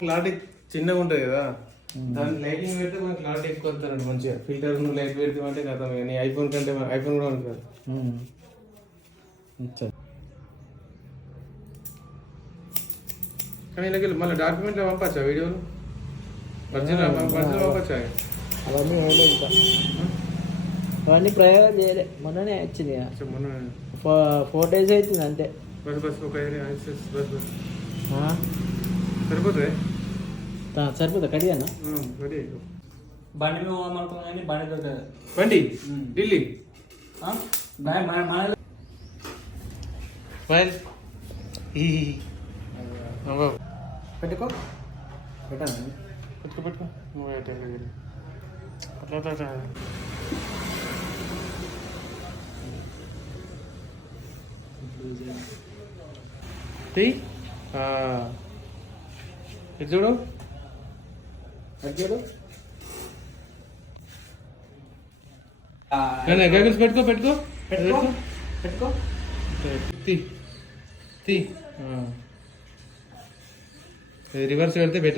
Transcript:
Clarity చిన్నగా ఉంటుంది కదా, దాని లైటింగ్ పెడితే మనకి క్లారిటీ ఎక్కువ వస్తుంది మంచిగా. ఫిల్టర్ లైట్ పెడితే అంటే కదా నీ ఐఫోన్ కంటే ఐఫోన్ కూడా ఉంటుంది. కానీ ఇలాగ మళ్ళీ డాక్యుమెంట్లో పంపచ్చా, వీడియోలు ఒరిజినల్ పంపచ్చా? అవన్నీ ఇంకా అవన్నీ ప్రయోగం చేయలే, మొన్ననే వచ్చింది. మొన్న 4 days అవుతుంది అంతే. బస్ ఒక సరిపోతుంది. సరిపోతుంది కడిగా రెడీ. బండి మీద పోదామనుకున్నా కానీ బండి దొరకదు. బండి ఢిల్లీ పెట్టుకో పెట్టాను పెట్టుకో నువ్వు అట్లా ఇది చూడు, గగల్స్ పెట్టుకో పెట్టుకో పెట్టుకో పెట్టుకో తీ రివర్స్ వెళ్తే పెట్టు.